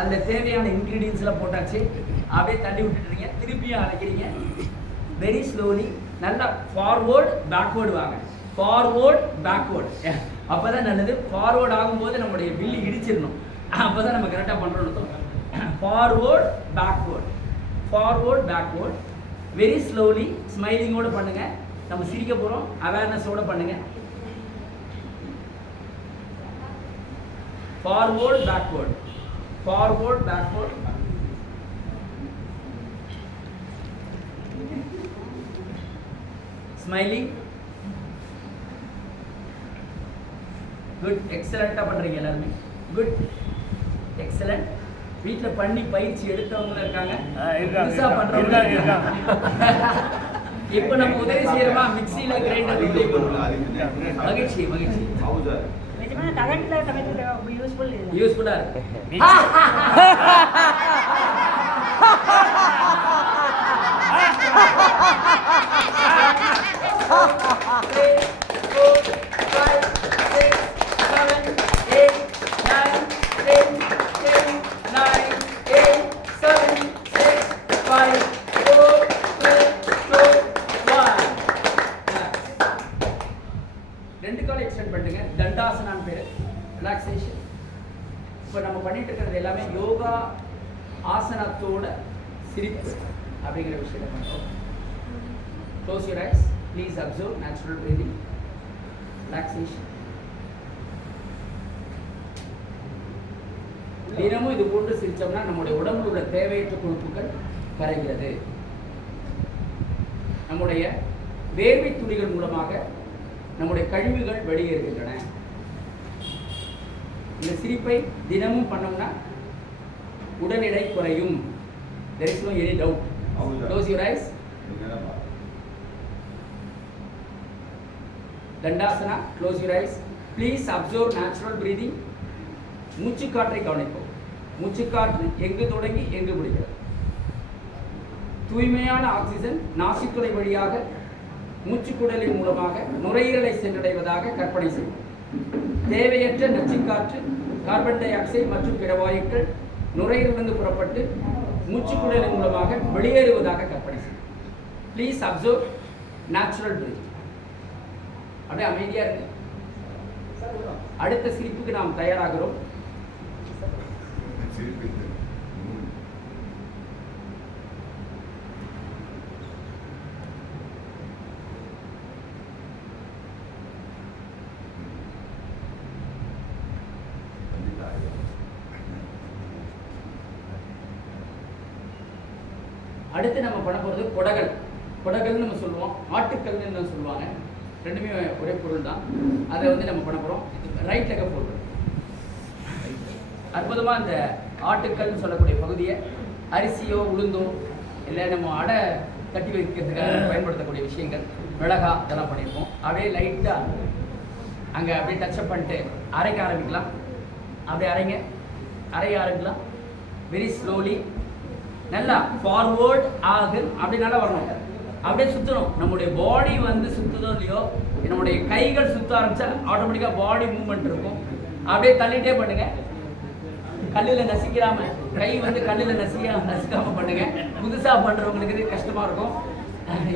அந்த தேவையான இன்க்ரீடியன்ஸ்லாம் போட்டாச்சு. அப்படியே தள்ளி விட்டுட்டுறீங்க திருப்பியும் அழைக்கிறீங்க வெரி ஸ்லோலி நல்லா ஃபார்வேர்டு பேக்வேர்டு வாங்க. ஃபார்வேர்டு பேக்வேர்டு அப்போ தான் நல்லது. ஃபார்வேர்ட் ஆகும்போது நம்முடைய பில்லு இடிச்சிடணும். அப்போ தான் நம்ம கரெக்டாக பண்ணுறோம்னு தோணும் forward backward forward backward very slowly ஸ்மைலிங்கோடு பண்ணுங்கள் நம்ம சிரிக்க போகிறோம் அவேர்னஸோடு பண்ணுங்கள் ஃபார்வேர்டு பேக்வேர்டு forward backward. Smiling. குட் எக்ஸலண்ட்டாக பண்ணுறீங்க எல்லாருமே. குட் எக்ஸலண்ட் வீட்டில் பண்ணி பயிற்சி எடுத்தவங்க இருக்காங்க. இருக்காங்க, இப்போ நம்ம உதவி செய்யறோமா? மிக்ஸியில் கிரைண்டர் மகிழ்ச்சி மகிழ்ச்சி. கரண்ட்ல யூஸ்ஃபுல் இது யூஸ்ஃபுல்லாக இருக்கு. இப்போ நம்ம பண்ணிட்டு இருக்கிறது எல்லாமே யோகா ஆசனத்தோட சிரிப்பு அப்படிங்கிற விஷயத்தை பண்ணுறோம் close your eyes please observe natural breathing relaxation தினமும் இது போன்று சிரித்தோம்னா நம்முடைய உடம்புல உள்ள தேவையற்ற கொழுப்புகள் கரைகிறது. நம்முடைய வேர்வை துளிகள் மூலமாக நம்முடைய கழிவுகள் வெளியேறுகின்றன. இந்த சிரிப்பை தினமும் பண்ணோம்னா உடல் எடை குறையும் is no any doubt. ಹೌದಾ? close your eyes. Dandasana close your eyes please observe natural breathing மூச்சுக்காற்றை கவனிப்போம். மூச்சுக்காற்று எங்கு தொடங்கி எங்கு முடிகிறது? தூய்மையான ஆக்சிஜன் நாசித்துளை வழியாக மூச்சுக்குடலின் மூலமாக நுரையீரலை சென்றடைவதாக கற்பனை செய்யும் தேவையற்ற நச்சுக்காற்று கார்பன் டை ஆக்சைடு மற்றும் பிற வாயுக்கள் நுரையிலிருந்து புறப்பட்டு மூச்சுக்குடலின் மூலமாக வெளியேறுவதாக கற்பனை செய்யும் ப்ளீஸ் அப்சர்வ் நேச்சுரல் பிரீத் அப்படியே அமைதியாக இருங்க. அடுத்த சிரிப்புக்கு நாம் தயாராகிறோம். அடுத்து நம்ம பண்ண போகிறது கொடகல். கொடகல்னு நம்ம சொல்லுவோம். ஆட்டுக்கல்னு நம்ம சொல்லுவாங்க. ரெண்டுமே ஒரே பொருள் தான் அதை வந்து நம்ம பண்ண போகிறோம் ரைட் லெக்க போடுறோம் அற்புதமாக இந்த ஆட்டுக்கல்னு சொல்லக்கூடிய பகுதியை அரிசியோ உளுந்தோ இல்லை நம்ம அடை கட்டி வைக்கிறதுக்காக பயன்படுத்தக்கூடிய விஷயங்கள் மிளகா இதெல்லாம் பண்ணியிருக்கோம் அப்படியே லைட்டாக அங்கே அப்படியே டச்சப் பண்ணிட்டு அரைக்க ஆரம்பிக்கலாம். அப்படியே அரைங்க. அரைய ஆரம்பிக்கலாம். வெரி ஸ்லோலி நல்லா ஃபார்வேர்ட் ஆகு அப்படி நல்லா வரணும். அப்படியே சுற்றணும் நம்முடைய பாடி வந்து சுற்றுதோ இல்லையோ நம்முடைய கைகள் சுத்த ஆரம்பிச்சா ஆட்டோமேட்டிக்காக பாடி மூவ்மெண்ட் இருக்கும். அப்படியே தள்ளிட்டே பண்ணுங்க. கல்லில் நசிக்கிறாம கை வந்து கல்லில் நசிக்க நசிக்காம பண்ணுங்க. புதுசாக பண்ணுறவங்களுக்கு கஷ்டமாக இருக்கும்.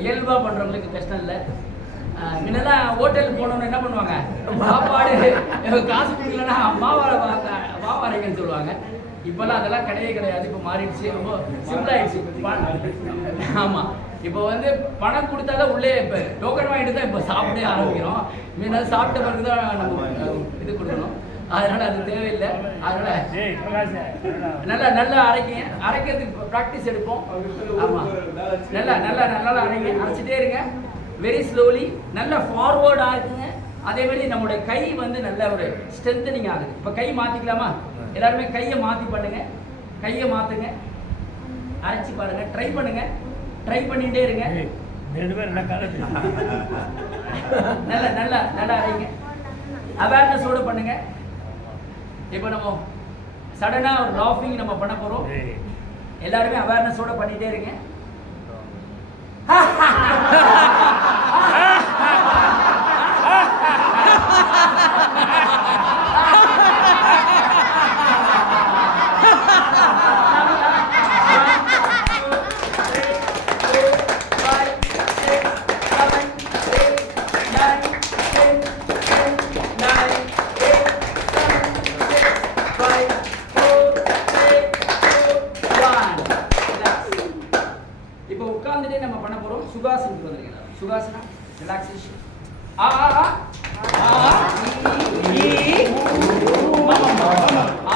இயல்பாக பண்ணுறவங்களுக்கு கஷ்டம் இல்லை. முன்னெல்லாம் ஹோட்டலுக்கு போனோம்னு என்ன பண்ணுவாங்க? சாப்பாடு காசு கொடுக்கலன்னா மாவா மாவு சொல்லுவாங்க. இப்போல்லாம் அதெல்லாம் கிடையவே கிடையாது. இப்போ மாறிடுச்சு. ரொம்ப சிம்பிளாகிடுச்சு ஆமாம் இப்போ வந்து பணம் கொடுத்தா தான் உள்ளே இப்போ டோக்கன் வாங்கிட்டு தான் இப்போ சாப்பிடவே ஆரம்பிக்கிறோம். முன்ன சாப்பிட்ட பிறகு தான் நம்ம இது கொடுக்கணும். அதனால அது தேவையில்லை. அதனால? நல்லா நல்லா அரைக்கிங்க அரைக்கிறதுக்கு ப்ராக்டிஸ் எடுப்போம். ஆமாம் நல்லா நல்லா நல்லா அரைங்க. அரைச்சிட்டே இருங்க. வெரி ஸ்லோலி நல்லா ஃபார்வர்ட் ஆகுங்க. அதே மாதிரி நம்மளுடைய கை வந்து நல்ல ஒரு ஸ்ட்ரென்தனிங் ஆகுது. இப்போ கை மாற்றிக்கலாமா எல்லாருமே கையை மாற்றி பண்ணுங்க. கையை மாற்றுங்க அரைச்சி பாருங்க. ட்ரை பண்ணுங்க. ட்ரை பண்ணிகிட்டே இருங்க. நல்லா நல்லா நல்லா அரைங்க. அவேர்னஸோடு பண்ணுங்க. இப்போ நம்ம சடனாக ஒரு லாஃபிங் நம்ம பண்ண போகிறோம் எல்லாருமே அவேர்னஸோட பண்ணிட்டே இருங்க. வந்து நம்ம பண்ண போகிறோம் சுகாசனத்துக்கு வந்திருக்கலாம் சுகாசனம் ரிலாக்ஸேஷன் ஆ. ஆ ஆ.